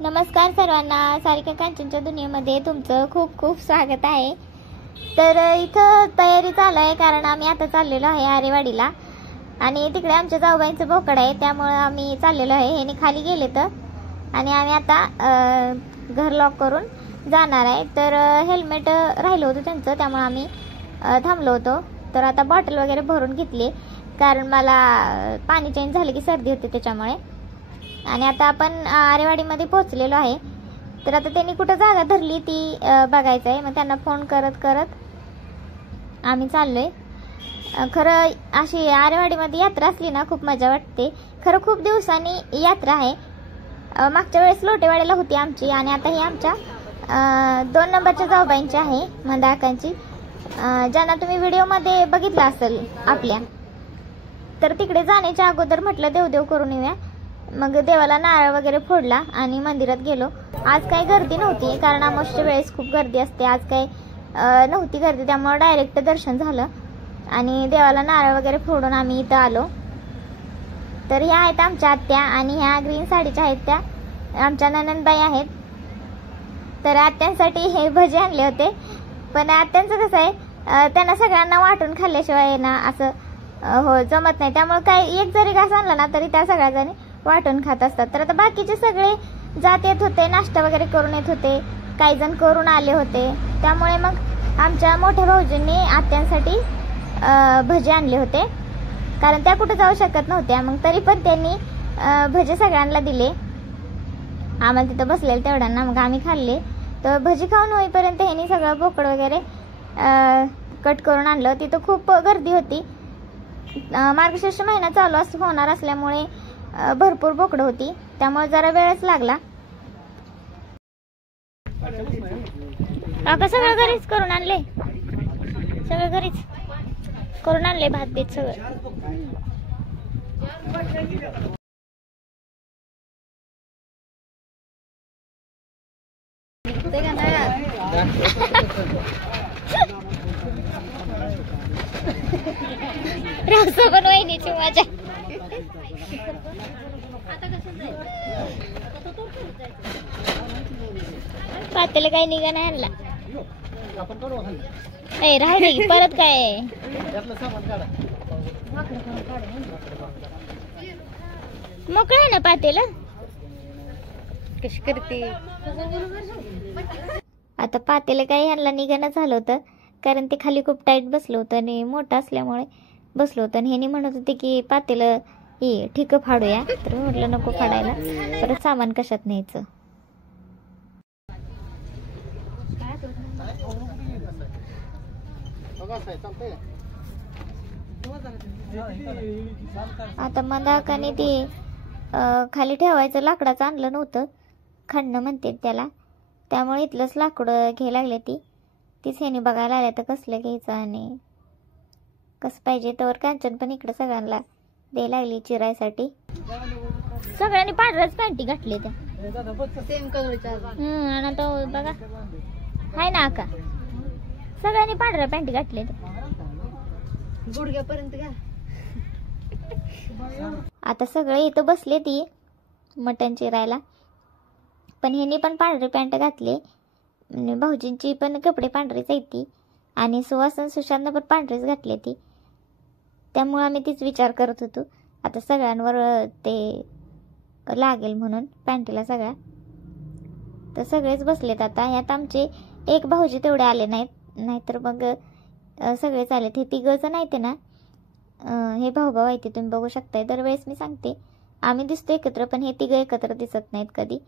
नमस्कार सर्वांना, सारिका कांचनच्या दुनियेमध्ये तुमचं खूप खूप स्वागत आहे। तर इथं तयारी चालू आहे कारण आम्ही आता चाललेलो आहे आरेवाडीला आणि तिकडे आमच्या जाऊबाईंचं बोकड आहे, त्यामुळे आम्ही चाललेलो आहे। ह्याने खाली गेले तर आणि आम्ही आता घर लॉक करून जाणार आहे। तर हेल्मेट राहिलं होतं त्यांचं, त्यामुळे आम्ही थांबलो होतो। तर आता बॉटल वगैरे भरून घेतली कारण मला पाणी चेंज झालं की सर्दी होते त्याच्यामुळे। आणि आता आपण आरेवाडीमध्ये पोहोचलेलो आहे। तर आता त्यांनी कुठं जागा धरली ती बघायचं आहे, मग त्यांना फोन करत करत आम्ही चाललोय। खरं अशी आरेवाडीमध्ये यात्रा असली ना खूप मजा वाटते। खरं खूप दिवसांनी यात्रा आहे। मागच्या वेळेस लोटेवाडीला होती आमची आणि आता ही आमच्या 2 नंबरच्या जाऊबाईंची आहे, मंदाकांची, ज्यांना तुम्ही व्हिडिओमध्ये बघितलं असेल आपल्या। तर तिकडे जाण्याच्या अगोदर म्हटलं देवदेव करून येऊया, मग देवाला नारळ वगैरे फोडला आणि मंदिरात गेलो। आज काही गर्दी नव्हती कारण अमावस्येच्या वेळेस खूप गर्दी असते, आज काही नव्हती गर्दी, त्यामुळे डायरेक्ट दर्शन झालं आणि देवाला नारळ वगैरे फोडून आम्ही इथं आलो। तर ह्या आहेत आमच्या आत्या आणि ह्या ग्रीन साडीच्या आहेत त्या आमच्या ननंदबाई आहेत। तर आत्यांसाठी हे भजे आणले होते, पण आत्यांचं कसं आहे त्यांना सगळ्यांना वाटून खाल्ल्याशिवाय ना असं हो जमत नाही, त्यामुळे काही एक जरी घास आणला ना तरी त्या सगळ्याजणी वाटून खात असतात। तर आता बाकीचे सगळे जात येत होते, नाश्ता वगैरे करून येत होते, काही जण करून आले होते, त्यामुळे मग आमच्या मोठ्या भाऊजींनी आत्यांसाठी भजे आणले होते कारण त्या कुठे जाऊ शकत नव्हत्या। मग तरी पण त्यांनी भजे सगळ्यांना दिले, आम्हाला तिथं बसलेलं तेवढ्यांना, मग आम्ही खाल्ले। तर भजी खाऊन होईपर्यंत ह्यांनी सगळं बोकड वगैरे कट करून आणलं। तिथं खूप गर्दी होती, मार्गशीर्ष महिना चालू होणार असल्यामुळे भरपूर बोकडं होती, त्यामुळे जरा वेळच लागला। आता सगळं घरीच करून आणले, सगळं घरीच करून आणले, भात बीत सगळं। रस पण वहिनीची मजा। पातेला काही निघा नाही आणला, राहू दे परत काय मोकळं आहे ना पातेला, कशी करते आता। पातेला काही ह्यांना निघाणं झालं होतं कारण ते खाली खूप टाईट बसलं होतं आणि मोठं असल्यामुळे बसलो होतं, आणि ह्यांनी म्हणत होते की पातेलं ये ठीक फाडूया, तर म्हटलं नको फाडायला, परत सामान कशात न्यायचं। आता मंदाकाने ते खाली ठेवायचं लाकडाचं आणलं नव्हतं, खणणं म्हणते त्याला, त्यामुळे इथलंच लाकूड घ्यायला लागले तीच ह्याने बघायला आल्या तर कसलं घ्यायचं आणि कसं पाहिजे। तर कांचन पण इकडे सगळ्यांना द्यायला लागली चिरायसाठी। सगळ्यांनी पांढऱ्याच पॅन्टी घातली त्या सेम कलरच्या, आणि तो बघा हाय ना आका, सगळ्यांनी पांढऱ्या पॅन्टी घातले गुडघ्यापर्यंत घ्या। आता सगळे इथं बसले ती मटण चिरायला, पण ह्यांनी पण पांढरी पॅन्ट घातली, भाऊजींची पण कपडे पांढरेच आहेत ती, आणि सुवासन सुशांतनं पण पांढरेच घातले ती, त्यामुळे आम्ही तीच विचार करत होतो आता सगळ्यांवर ते लागेल म्हणून पॅन्टीला सगळ्या। तर सगळेच बसलेत आता, यात आमचे एक भाऊजी तेवढे आले नाहीतर मग सगळेच आलेत। हे तिघच नाही ते ना, हे भाऊ आहे ते तुम्ही बघू शकताय, दरवेळेस मी सांगते आम्ही दिसतो एकत्र, पण हे तिघं एकत्र दिसत नाहीत कधी।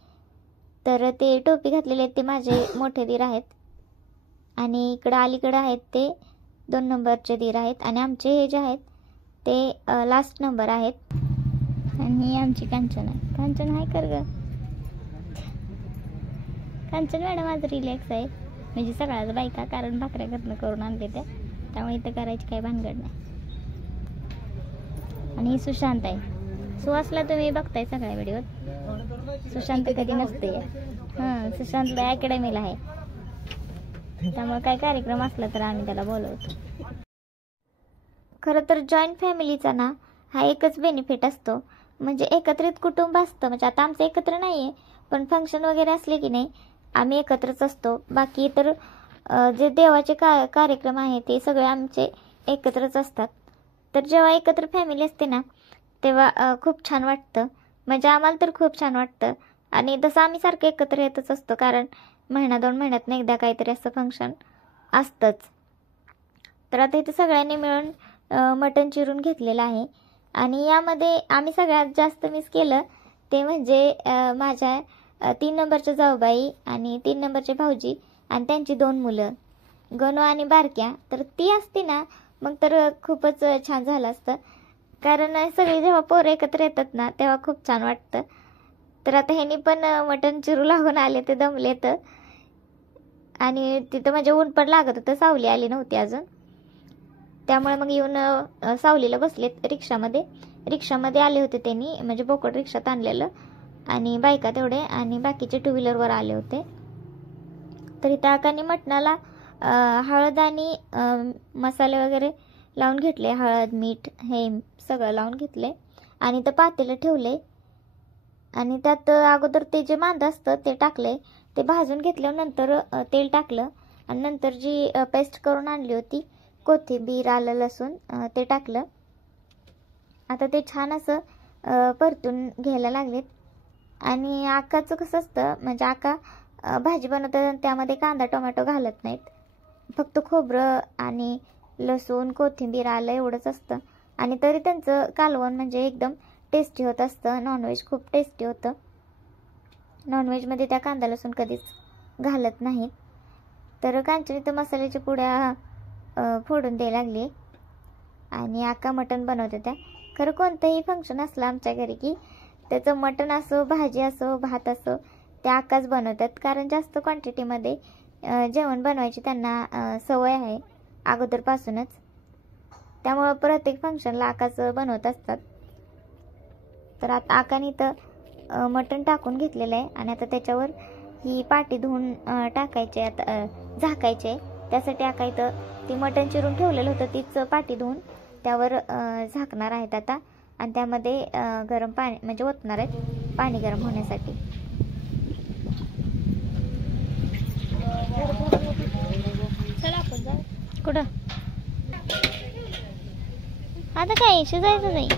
तर ते टोपी घातलेले आहेत ते माझे मोठे दीर आहेत, आणि इकडं अलीकडं आहेत ते 2 नंबरचे दीर आहेत, आणि आमचे हे जे आहेत ते लास्ट नंबर आहेत। आणि आमची कांचन आहे, कांचन हाय कर ग, कांचन मॅडम आज रिलॅक्स आहे, म्हणजे सगळ्याच बायका, कारण भाकऱ्या घरनं करून आणले त्यामुळे इथं करायची काही भानगड नाही। आणि ही सुशांत आहे, सुहासला तुम्ही बघताय सगळ्या व्हिडिओत, सुशांत कधी नसते, सुशांतला अकॅडमीला आहे, त्यामुळे काय कार्यक्रम असला तर आम्ही त्याला बोलवतो। खरं तर जॉईंट फॅमिलीचा ना हा एकच बेनिफिट असतो, म्हणजे एकत्रित कुटुंब असतं. म्हणजे आता आमचं एकत्र नाही आहे, पण फंक्शन वगैरे असले की नाही आम्ही एकत्रच असतो. बाकी इतर जे देवाचे कार्यक्रम आहे ते सगळे आमचे एकत्रच असतात. तर जेव्हा एकत्र फॅमिली असते ना तेव्हा खूप छान वाटतं. म्हणजे आम्हाला तर खूप छान वाटतं. आणि तसं आम्ही सारखं एकत्र येतच असतो, कारण महिना 2 महिन्यातनं एकदा काहीतरी असं फंक्शन असतंच. तर आता इथं सगळ्यांनी मिळून मटण चिरून घेतलेलं आहे. आणि यामध्ये आम्ही सगळ्यात जास्त मिस केलं ते म्हणजे माझ्या 3 नंबरच्या जाऊबाई आणि 3 नंबरचे भाऊजी आणि त्यांची 2 मुलं गणू आणि बारक्या. तर ती असती ना मग तर खूपच छान झालं असतं. कारण सगळे जेव्हा पोरं एकत्र येतात ना तेव्हा खूप छान वाटतं. तर आता ह्यांनी पण मटण चिरू लागून आले, ते दमले तर. आणि तिथं म्हणजे ऊन पण लागत होतं, सावली आली नव्हती अजून. त्यामुळे मग येऊन सावलीला बसलेत रिक्षामध्ये आले होते त्यांनी, म्हणजे बोकड रिक्षात आणलेलं. आणि बायका तेवढे आणि बाकीचे 2 व्हीलरवर आले होते. तर इथं आकांनी मटणाला हळद आणि मसाले वगैरे लावून घेतले. हळद मीठ हे सगळं लावून घेतले आणि तर पातेलं ठेवले. आणि त्यात अगोदर ते जे मांदा असतं ते टाकले, ते भाजून घेतल्यानंतर तेल टाकलं आणि नंतर जी पेस्ट करून आणली होती कोथिंबीर आलं लसूण ते टाकलं. आता ते छान असं परतून घ्यायला लागलेत. आणि आकाचं कसं असतं, म्हणजे आका भाजी बनवतात त्यामध्ये कांदा टोमॅटो घालत नाहीत, फक्त खोबरं आणि लसूण कोथिंबीर आलं एवढंच असतं. आणि तरी त्यांचं कालवण म्हणजे एकदम टेस्टी होत असतं. नॉनव्हेज खूप टेस्टी होतं. नॉनव्हेजमध्ये त्या कांदा लसूण कधीच घालत नाहीत. तर कांचनी तर मसाल्याच्या पुड्या फोडून द्यायला लागली आणि आका मटण बनवते त्या. खरं कोणतंही फंक्शन असलं आमच्या घरी की त्याचं मटण असो भाजी असो भात असो ते आकाच बनवतात, कारण जास्त क्वांटिटीमध्ये जेवण बनवायची त्यांना सवय आहे अगोदरपासूनच. त्यामुळं प्रत्येक फंक्शनला आकाच बनवत असतात. तर आता आकाने तर मटण टाकून घेतलेलं आहे आणि आता त्याच्यावर ही पाटी धुवून टाकायचे, आता झाकायचे. त्यासाठी आका इथं ती मटण चिरून ठेवलेलं होतं तीच पाटी धुवून त्यावर झाकणार आहेत आता. आणि त्यामध्ये गरम पाणी म्हणजे ओतणार आहेत पाणी गरम होण्यासाठी. चला आपण जाऊ. कुठं आता काय शिजायचं नाही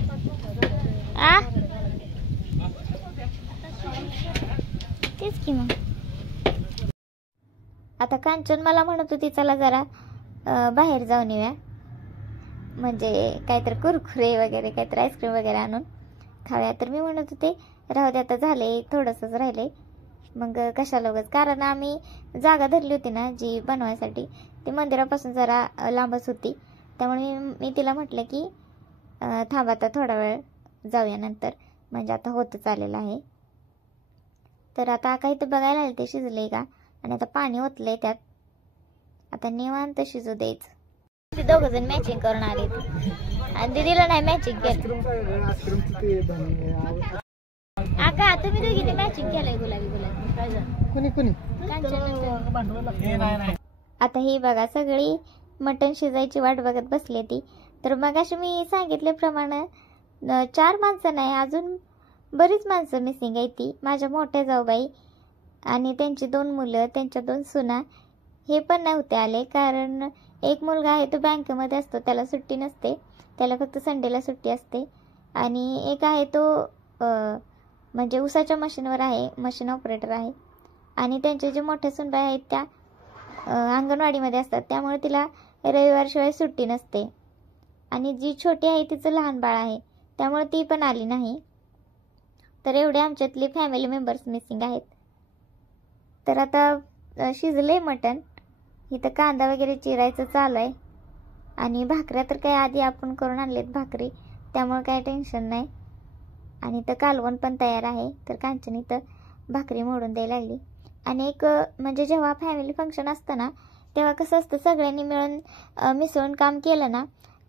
तेच की. मग आता कांचन मला म्हणत होती चला जरा बाहेर जाऊन येऊया, म्हणजे काहीतरी कुरकुरे वगैरे काहीतरी आईस्क्रीम वगैरे आणून खाऊया. तर मी म्हणत होते राहू दे आता, झाले थोडंसंच राहिले मग कशाला उगाच. कारण आम्ही जागा धरली होती ना जी बनवायसाठी ती मंदिरापासून जरा लांबच होती. त्यामुळे मी तिला म्हटलं की थांबा आता थोडा वेळ जाऊया नंतर, म्हणजे आता होतच आलेलं आहे. तर आता काही तर बघायला आलं ते शिजले का. आणि आता पाणी ओतलंय त्यात, आता निवांत शिजू द्यायचं. ते दोघं जण मॅचिंग करून आले आणि दीदीला नाही मॅचिंग केलं. आका तुम्ही दोघींनी मॅचिंग केलंय गुलाबी गुलाबी. आता ही बघा सगळी मटण शिजायची वाट बघत बसली ती. तर मग अशी मी सांगितल्याप्रमाणे 4 माणसं नाही अजून बरीच माणसं मिसिंग आहे. ती माझ्या मोठ्या जाऊबाई आणि त्यांची 2 मुलं त्यांच्या 2 सुना हे पण नव्हते आले, कारण एक मुलगा आहे तो बँकेमध्ये असतो, त्याला सुट्टी नसते, त्याला फक्त संडेला सुट्टी असते. आणि एक आहे तो म्हणजे उसाच्या मशीनवर आहे, मशीन ऑपरेटर आहे. आणि त्यांचे जे मोठ्या सुनबाई आहेत त्या अंगणवाडीमध्ये असतात, त्यामुळे तिला रविवारशिवाय सुट्टी नसते. आणि जी छोटी आहे तिचं लहान बाळ आहे, त्यामुळे ती पण आली नाही. तर एवढे आमच्यातले फॅमिली मेंबर्स मिसिंग आहेत. तर आता शिजले मटण, इथं कांदा वगैरे चिरायचं चालू आहे. आणि भाकऱ्या तर काही आधी आपण करून आणलेत भाकरी, त्यामुळे काही टेन्शन नाही. आणि इथं कालवण पण तयार आहे. तर कांचन इथं भाकरी मोडून द्यायला लागली. आणि एक म्हणजे जेव्हा फॅमिली फंक्शन असतं ना तेव्हा कसं असतं, सगळ्यांनी मिळून मिसळून काम केलं ना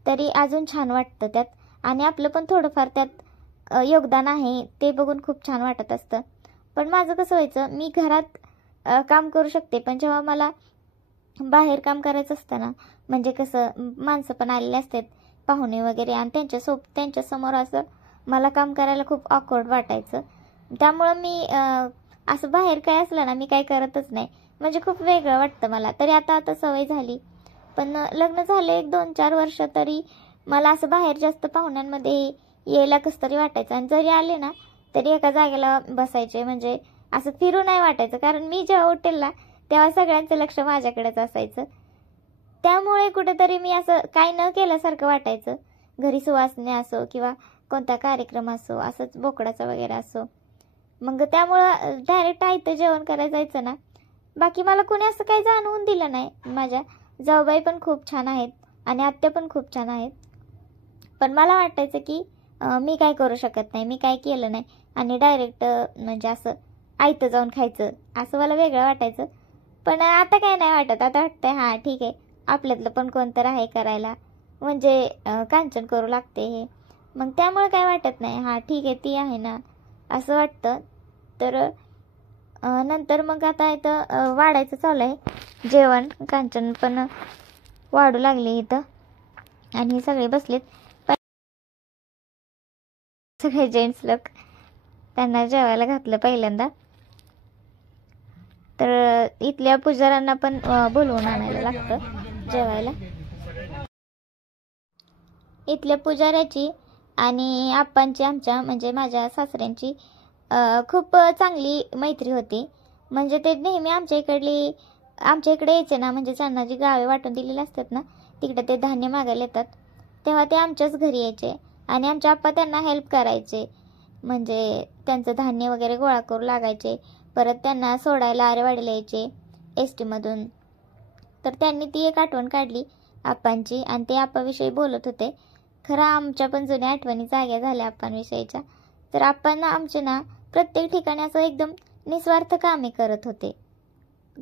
तरी अजून छान वाटतं त्यात. आणि आपलं पण थोडंफार त्यात योगदान आहे ते बघून खूप छान वाटत असतं. पण माझं कसं व्हायचं, मी घरात काम करू शकते, पण जेव्हा मला बाहेर काम करायचं असतं ना, म्हणजे कसं माणसं पण आलेले असतात पाहुणे वगैरे, आणि त्यांच्यासमोर असं मला काम करायला खूप ऑकवर्ड वाटायचं. त्यामुळं मी असं बाहेर काय असलं ना मी काय करतच नाही, म्हणजे खूप वेगळं वाटतं मला. तरी आता सवय झाली. पण लग्न झाले 1-2-4 वर्ष तरी मला असं बाहेर जास्त पाहुण्यांमध्ये यायला कसं तरी वाटायचं. आणि जरी आले ना तरी एका जागेला बसायचे, म्हणजे असं फिरू नाही वाटायचं. कारण मी जेव्हा उठेल ना तेव्हा सगळ्यांचं लक्ष माझ्याकडेच असायचं. त्यामुळे कुठेतरी मी असं काय न केल्यासारखं वाटायचं. घरी सुवासने असो किंवा कोणता कार्यक्रम असो, असंच बोकडाचा वगैरे असो, मग त्यामुळं डायरेक्ट आयतं जेवण करायला जायचं ना. बाकी मला कोणी असं काही जाणवून दिलं नाही. माझ्या जाऊबाई पण खूप छान आहेत आणि आत्या पण खूप छान आहेत. पण मला वाटायचं की मी काय करू शकत नाही, मी काय केलं नाही आणि डायरेक्ट म्हणजे असं आयतं जाऊन खायचं, असं मला वेगळं वाटायचं. पण आता काय नाही वाटत. आता वाटतंय हां ठीक आहे, आपल्यातलं पण कोणतं आहे करायला, म्हणजे कांचन करू लागते हे, मग त्यामुळे काय वाटत नाही. हां ठीक आहे, ती आहे ना, असं वाटतं. तर नंतर मग आता इथं वाढायचं चालू आहे जेवण. कांचन पण वाढू लागले इथं आणि सगळे बसलेत. सगळे जेंट्स लोक, त्यांना जेवायला घातलं पहिल्यांदा. तर इथल्या पुजाऱ्यांना पण बोलवून आणायला लागतं जेवायला. इथल्या पुजाऱ्याची आणि आप्पांची, आमच्या म्हणजे माझ्या सासऱ्यांची खूप चांगली मैत्री होती. म्हणजे ते नेहमी आमच्या इकडे यायचे ना, म्हणजे त्यांना जी गावे वाटून दिलेली असतात ना तिकडे ते धान्य मागायला येतात, तेव्हा ते आमच्याच घरी यायचे आणि आमचे आप्पा त्यांना हेल्प करायचे. म्हणजे त्यांचं धान्य वगैरे गोळा करू लागायचे. परत त्यांना सोडायला आरेवाडीला यायचे ST मधून. तर त्यांनी ती एक आठवण काढली आप्पांची आणि ते आप्पाविषयी बोलत होते. खरं आमच्या पण जुन्या आठवणी जाग्या झाल्या आप्पांविषयीच्या. तर आप्पांना आमचे ना प्रत्येक ठिकाणी असं एकदम निस्वार्थ कामे करत होते,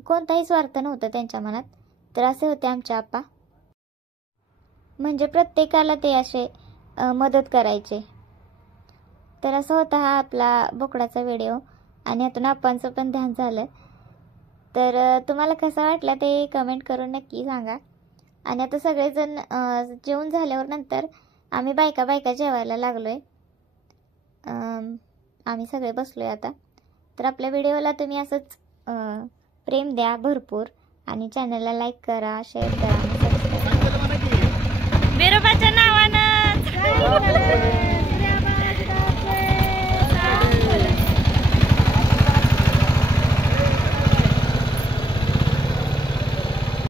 कोणताही स्वार्थ नव्हता त्यांच्या मनात. तर असे होते आमचे आप्पा, म्हणजे प्रत्येकाला ते असे मदत करायचे. तर असं होता हा आपला बोकडाचा व्हिडिओ आणि यातून आप्पांचं पण ध्यान झालं. तर तुम्हाला कसं वाटलं ते कमेंट करून नक्की सांगा. आणि आता सगळेजण जेवून झाल्यावर नंतर आम्ही बायका जेवायला लागलोय. आम्ही सगळे बसलोय आता. तर आपल्या व्हिडिओला तुम्ही असंच प्रेम द्या भरपूर आणि चॅनलला लाईक करा, शेअर करा.